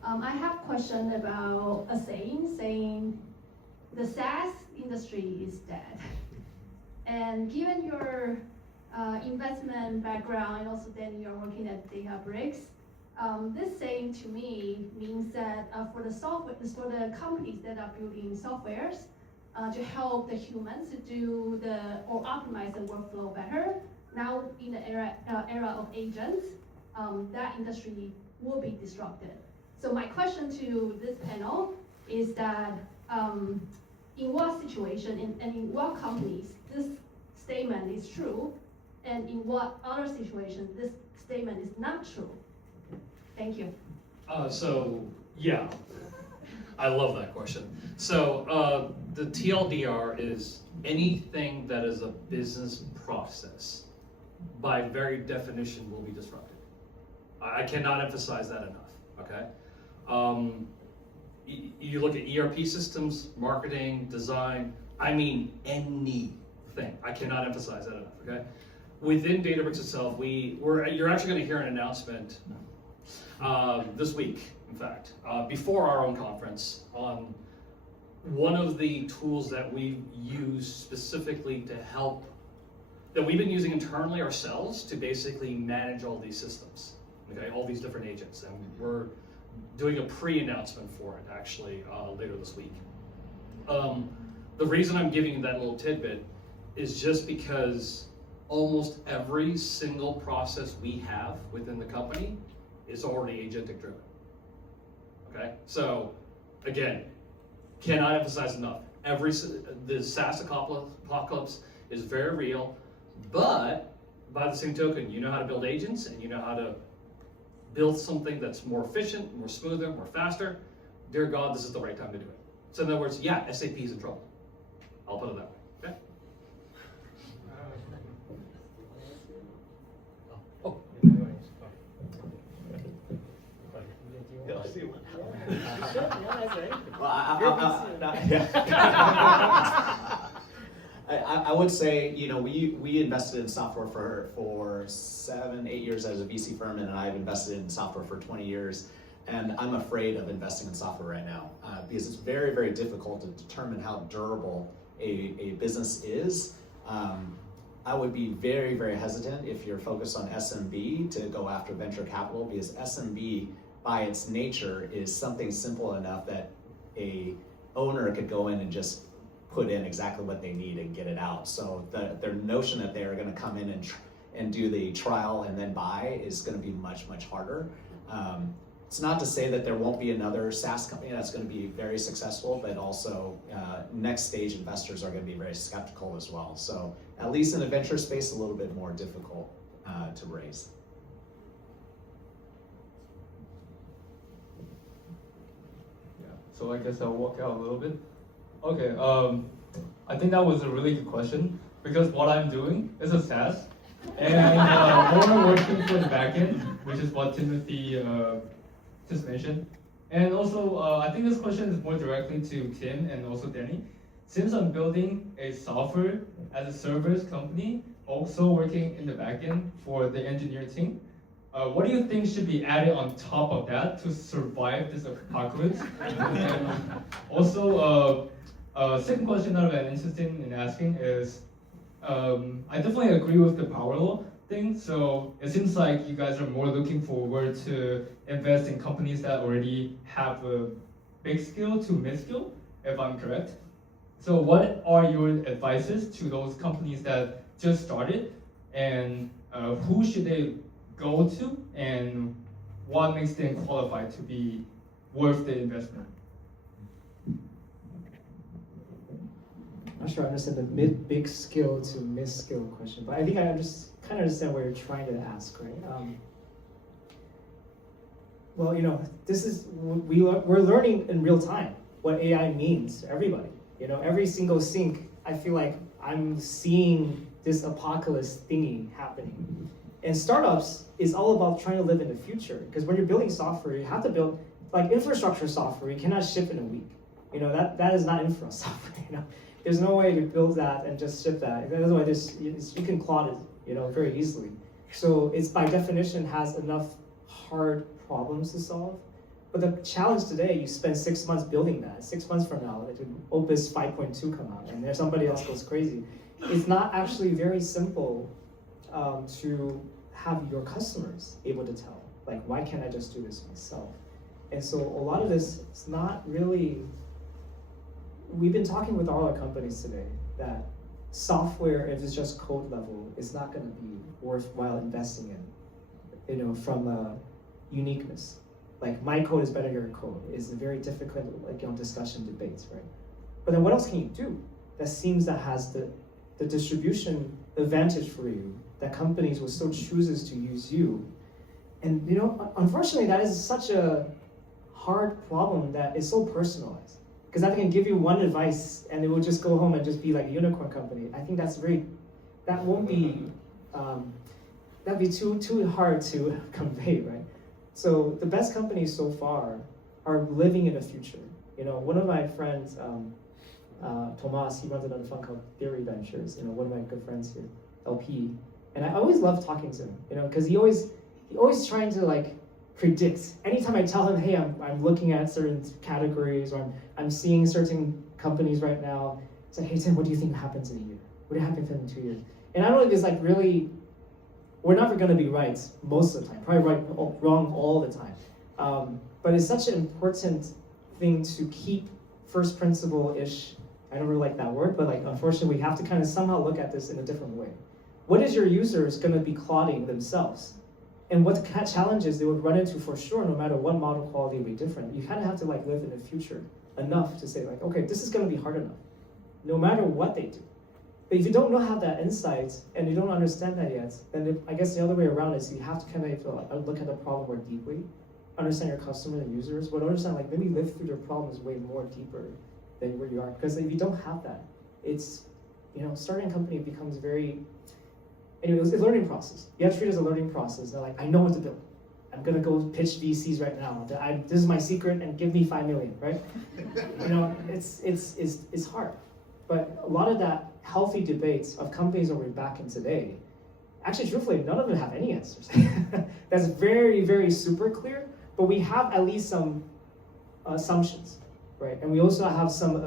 I have a question about a saying the SaaS industry is dead. And given your investment background, and also then you're working at Databricks, this saying to me means that for the companies that are building softwares to help the humans to do or optimize the workflow better, now in the era of agents, that industry will be disrupted. So my question to this panel is that in what situation and in what companies this statement is true, and in what other situation this statement is not true? Thank you. Yeah, I love that question. So the TLDR is anything that is a business process, by very definition, will be disrupted. I cannot emphasize that enough, okay? You look at ERP systems, marketing, design, I mean anything. I cannot emphasize that enough, okay? Within Databricks itself, you're actually gonna hear an announcement this week, in fact, before our own conference, on one of the tools that we use specifically to help, that we've been using internally ourselves to basically manage all these systems, okay, all these different agents, and we're doing a pre-announcement for it actually later this week. The reason I'm giving you that little tidbit is just because almost every single process we have within the company is already agentic driven. Okay, so again, cannot emphasize enough. The SaaS apocalypse is very real, but by the same token, you know how to build agents and you know how to build something that's more efficient, more smoother, more faster. Dear God, this is the right time to do it. So in other words, yeah, SAP is in trouble. I'll put it that way. Okay. I would say, we invested in software for 7-8 years as a VC firm, and I've invested in software for 20 years. And I'm afraid of investing in software right now because it's very, very difficult to determine how durable a business is. I would be very, very hesitant if you're focused on SMB to go after venture capital, because SMB by its nature is something simple enough that a owner could go in and just put in exactly what they need and get it out. So their notion that they are going to come in and do the trial and then buy is going to be much, much harder. It's not to say that there won't be another SaaS company that's going to be very successful, but also next stage investors are going to be very skeptical as well. So at least in the venture space, a little bit more difficult to raise. Yeah, so I guess I'll walk out a little bit. Okay, I think that was a really good question because what I'm doing is a SaaS, and we're working for the backend, which is what Timothy just mentioned. And also, I think this question is more directly to Tim and also Denny. Since I'm building a software as a service company, also working in the backend for the engineer team, what do you think should be added on top of that to survive this apocalypse? And also, second question that I'm interested in asking is, I definitely agree with the power law thing. So it seems like you guys are more looking forward to invest in companies that already have a big skill to mid skill, if I'm correct. So what are your advices to those companies that just started, and who should they go to, and what makes them qualified to be worth the investment? I'm not sure I understand the big skill to mid skill question, but I think I just kind of understand what you're trying to ask, right? Well, you know, this is we're learning in real time what AI means to everybody. You know, every single sync, I feel like I'm seeing this apocalypse thingy happening. And startups is all about trying to live in the future, because when you're building software, you have to build like infrastructure software. You cannot ship in a week. You know, that is not infra software. You know, there's no way to build that and just ship that. Otherwise, you can clone it, you know, very easily. So it's by definition has enough hard problems to solve. But the challenge today, you spend 6 months building that. 6 months from now, Opus 5.2 come out, and there's somebody else goes crazy. It's not actually very simple to have your customers able to tell, like, why can't I just do this myself? And so a lot of this is not really. We've been talking with all our companies today that software, if it's just code level, is not going to be worthwhile investing in, you know, from uniqueness. Like, my code is better than your code is a very difficult, like, you know, discussion debates, right? But then what else can you do that seems that has the distribution advantage for you, that companies will still chooses to use you? And, you know, unfortunately, that is such a hard problem that is so personalized. Because I can give you one advice and it will just go home and just be like a unicorn company. I think that won't be, that'd be too hard to convey, right? So the best companies so far are living in the future. You know, one of my friends, Tomas, he runs another fund called Theory Ventures. You know, one of my good friends here, LP, and I always love talking to him. You know, because he always trying to like predict. Anytime I tell him, hey, I'm looking at certain categories, or I'm seeing certain companies right now. It's like, hey Tim, what do you think happens in a year? What happens in 2 years? And I don't know if it's like really. We're never going to be right most of the time, probably wrong all the time. But it's such an important thing to keep first principle-ish. I don't really like that word, but like, unfortunately, we have to kind of somehow look at this in a different way. What is your users going to be clouding themselves? And what challenges they would run into for sure, no matter what model quality will be different. You kind of have to like live in the future enough to say like, okay, this is going to be hard enough, no matter what they do. But if you don't know how that insight and you don't understand that yet, then I guess the other way around is you have to kind of look at the problem more deeply, understand your customers and users, but understand like maybe live through their problems way more deeper than where you are. Because if you don't have that, it's, you know, starting a company becomes very, anyway, it's a learning process. You have to treat it as a learning process. They're like, I know what to build. I'm gonna go pitch VCs right now. This is my secret and give me 5 million, right? You know, it's hard. But a lot of that healthy debates of companies that we're back in today, actually, truthfully, none of them have any answers. That's very, very super clear, but we have at least some assumptions, right? And we also have some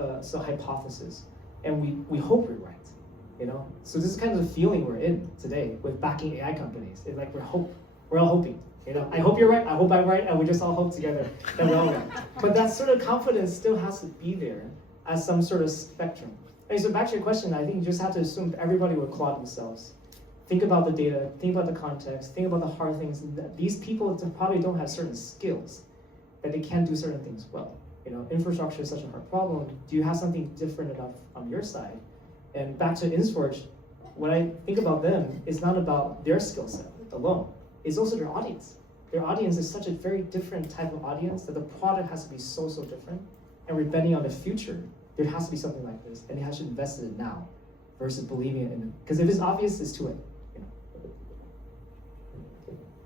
hypotheses, and we hope we're right, you know? So this is kind of the feeling we're in today with backing AI companies. It's like we're all hoping, you know? I hope you're right, I hope I'm right, and we just all hope together that we're all right. But that sort of confidence still has to be there as some sort of spectrum. Okay, so back to your question, I think you just have to assume that everybody will clog themselves. Think about the data, think about the context, think about the hard things. These people probably don't have certain skills. that they can't do certain things well. You know, infrastructure is such a hard problem. Do you have something different enough on your side? And back to InSforge, when I think about them, it's not about their skill set alone. It's also their audience. Their audience is such a very different type of audience that the product has to be so different. And we're betting on the future. There has to be something like this, and they have to invest in it now versus believing it in it. Because if it's obvious, it's too late. You know?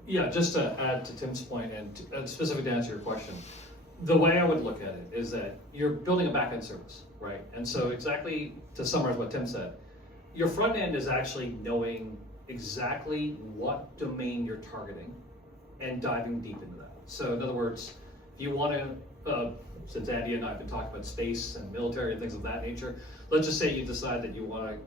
Yeah, just to add to Tim's point and specifically to answer your question, the way I would look at it is that you're building a back-end service, right? And so exactly to summarize what Tim said, your front end is actually knowing exactly what domain you're targeting and diving deep into that. So in other words, if you want to, since Andy and I have been talking about space and military and things of that nature, let's just say you decide that you want to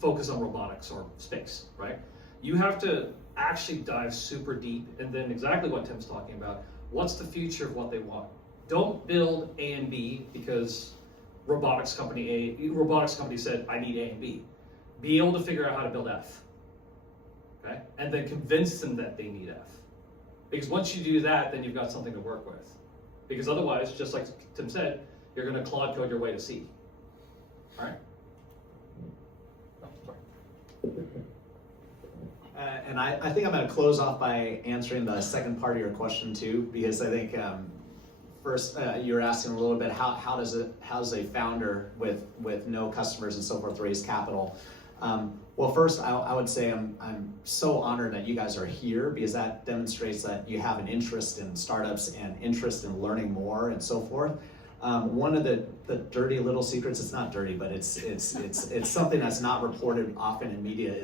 focus on robotics or space, right? You have to actually dive super deep, and then exactly what Tim's talking about, what's the future of what they want? Don't build A and B because robotics company said, I need A and B. Be able to figure out how to build F, okay? And then convince them that they need F. Because once you do that, then you've got something to work with. Because otherwise, just like Tim said, you're gonna Claude code your way to C, all right? And I think I'm going to close off by answering the second part of your question too, because I think first you're asking a little bit how does a founder with no customers and so forth raise capital? Well, first I would say I'm so honored that you guys are here, because that demonstrates that you have an interest in startups and interest in learning more and so forth. One of the dirty little secrets, it's not dirty, but it's something that's not reported often in media,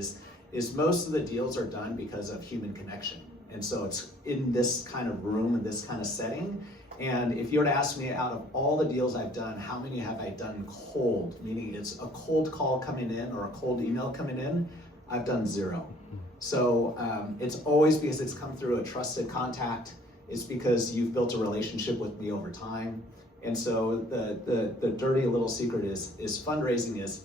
is most of the deals are done because of human connection. And so it's in this kind of room, in this kind of setting. And if you were to ask me, out of all the deals I've done, how many have I done cold? Meaning it's a cold call coming in or a cold email coming in, I've done 0. So it's always because it's come through a trusted contact. It's because you've built a relationship with me over time. And so the dirty little secret is fundraising is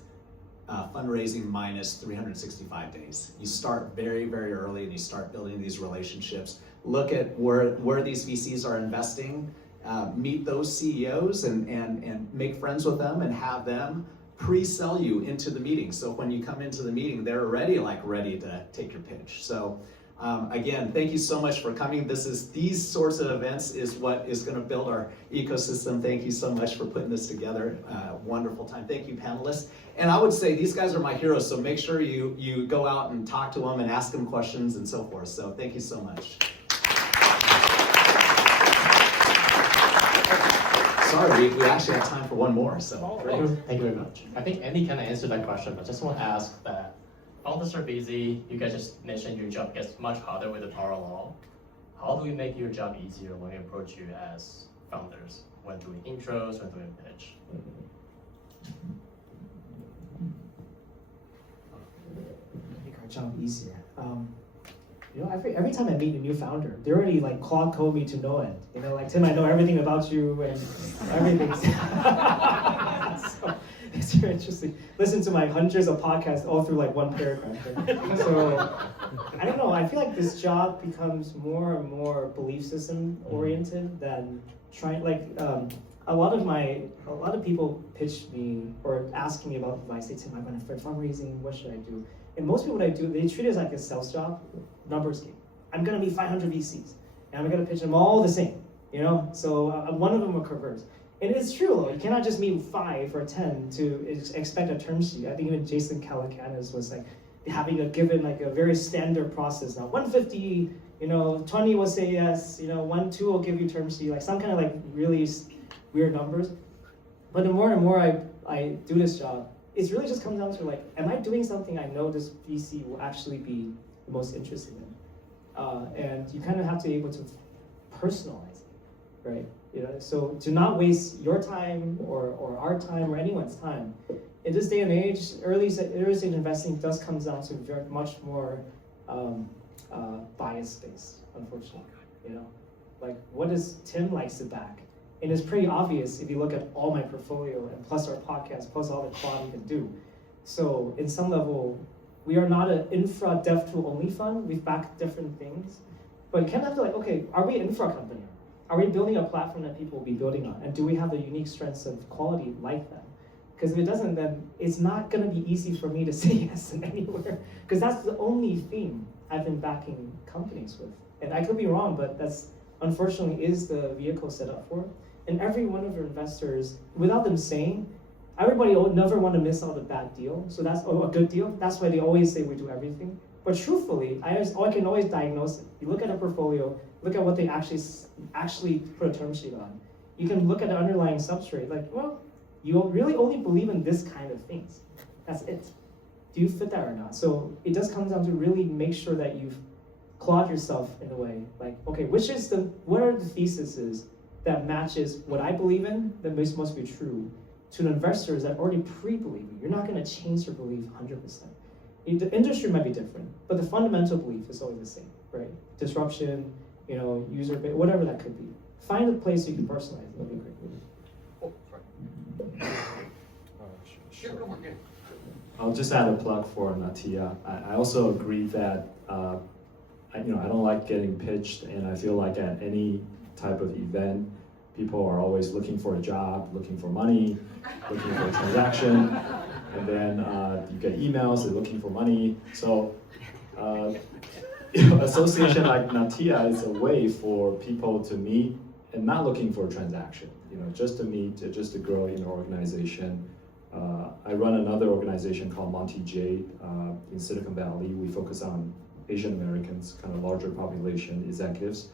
fundraising minus 365 days. You start very, very early and you start building these relationships. Look at where these VCs are investing, meet those CEOs and make friends with them and have them pre-sell you into the meeting. So when you come into the meeting, they're ready to take your pitch. So again, thank you so much for coming. These sorts of events is what is going to build our ecosystem. Thank you so much for putting this together. Wonderful time. Thank you, panelists. And I would say these guys are my heroes, so make sure you go out and talk to them and ask them questions and so forth. So thank you so much. Sorry, we actually have time for one more. So Thank you very much. I think Andy kind of answered that question, but just want to ask that founders are busy. You guys just mentioned your job gets much harder with the power law. How do we make your job easier when we approach you as founders, when doing intros, when doing pitch? Make our job easier. You know, every time I meet a new founder, they already like Claude code me to no end. You know, like Tim, I know everything about you and everything. So it's very interesting. Listen to my hundreds of podcasts all through like one paragraph. So I don't know. I feel like this job becomes more and more belief system oriented than trying. Like a lot of people pitch me or ask me about advice. They say, "I'm going to fundraising. What should I do?" And most people, what I do, they treat it as like a sales job, numbers game. I'm gonna meet 500 VCs, and I'm gonna pitch them all the same, you know? So one of them will convert. And it's true though, you cannot just meet 5 or 10 to expect a term sheet. I think even Jason Calacanis was like having a given like a very standard process now. 150, you know, 20 will say yes, you know, 1, 2 will give you term sheet, like some kind of like really weird numbers. But the more and more I do this job, it's really just comes down to like, am I doing something I know this VC will actually be the most interested in? And you kind of have to be able to personalize it, right? You know, so to not waste your time or our time or anyone's time. In this day and age, early stage investing does come down to very much more bias-based, unfortunately. You know, like what does Tim likes to back? And it's pretty obvious if you look at all my portfolio and plus our podcast, plus all the Claude you can do. So in some level, we are not an infra dev tool only fund. We've backed different things. But you kind of have to like, okay, are we an infra company? are we building a platform that people will be building on? And do we have the unique strengths of quality like them? Because if it doesn't, then it's not going to be easy for me to say yes in anywhere. Because that's the only theme I've been backing companies with. And I could be wrong, but that's unfortunately is the vehicle set up for. And every one of our investors, without them saying, everybody will never want to miss out a bad deal. So that's a good deal. That's why they always say we do everything. But truthfully, I can always diagnose it. You look at a portfolio, look at what they actually put a term sheet on. You can look at the underlying substrate, like, well, you really only believe in this kind of things. That's it. Do you fit that or not? So it does come down to really make sure that you've clawed yourself in a way, like, okay, what are the theses that matches what I believe in, that must be true, to investors that already pre-believe in. You're not gonna change your belief 100%. The industry might be different, but the fundamental belief is always the same, right? Disruption, user base, whatever that could be. Find a place you can personalize, that'll be great. Oh, sorry. Sure, go for it. I'll just add a plug for NATEA. I also agree that I don't like getting pitched, and I feel like at any type of event, people are always looking for a job, looking for money, looking for a transaction, and then you get emails, they're looking for money. So association like NATEA is a way for people to meet and not looking for a transaction, just to meet, just to grow in an organization. I run another organization called Monty Jade in Silicon Valley. We focus on Asian Americans, kind of larger population executives.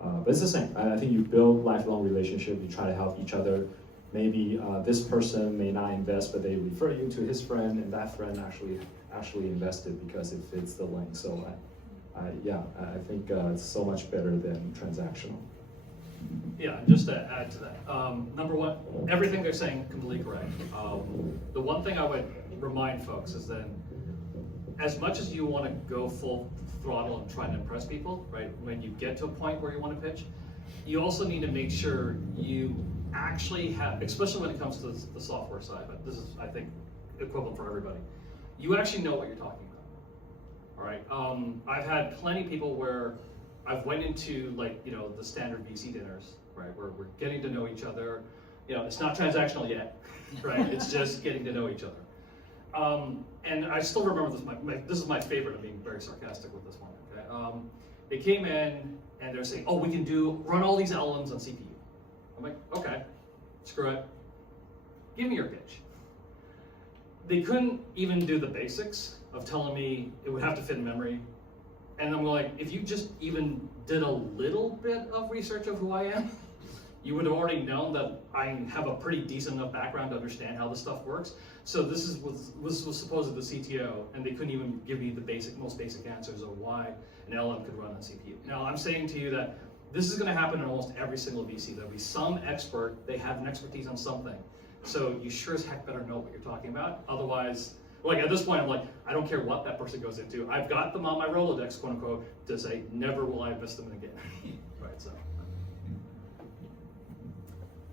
But it's the same. I think you build lifelong relationship, you try to help each other. Maybe this person may not invest, but they refer you to his friend, and that friend actually invested because it fits the link. So I think it's so much better than transactional. Yeah, just to add to that, number one, everything they're saying completely correct. The one thing I would remind folks is that as much as you want to go full throttle and try and impress people, right? When you get to a point where you want to pitch, you also need to make sure you actually have, especially when it comes to the software side, but this is, I think, equivalent for everybody. You actually know what you're talking about, all right? I've had plenty of people where I've went into the standard VC dinners, right? Where we're getting to know each other. It's not transactional yet, right? It's just getting to know each other. And I still remember this is my favorite. I'm being very sarcastic with this one. Okay? They came in and they're saying, "Oh, we can run all these LLMs on CPU." I'm like, "Okay, screw it. Give me your pitch." They couldn't even do the basics of telling me it would have to fit in memory. And I'm like, if you just even did a little bit of research of who I am, you would have already known that I have a pretty decent enough background to understand how this stuff works. So this was supposedly the CTO, and they couldn't even give me the most basic answers of why an LM could run on CPU. Now I'm saying to you that this is going to happen in almost every single VC. There'll be some expert, they have an expertise on something. So you sure as heck better know what you're talking about. Otherwise, at this point, I'm like, I don't care what that person goes into. I've got them on my Rolodex, quote unquote, to say, never will I invest them again. Right, so.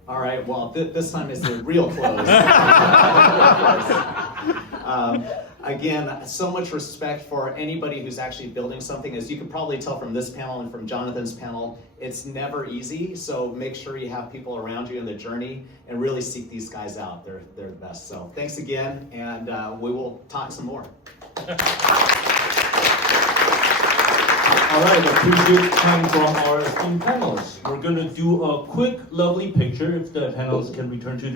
All right, well, this time is the real close. Again, so much respect for anybody who's actually building something. As you can probably tell from this panel and from Jonathan's panel, it's never easy. So make sure you have people around you in the journey and really seek these guys out. They're the best. So thanks again, and we will talk some more. All right, appreciate time from our esteemed panelists. We're going to do a quick, lovely picture if the panelists can return to their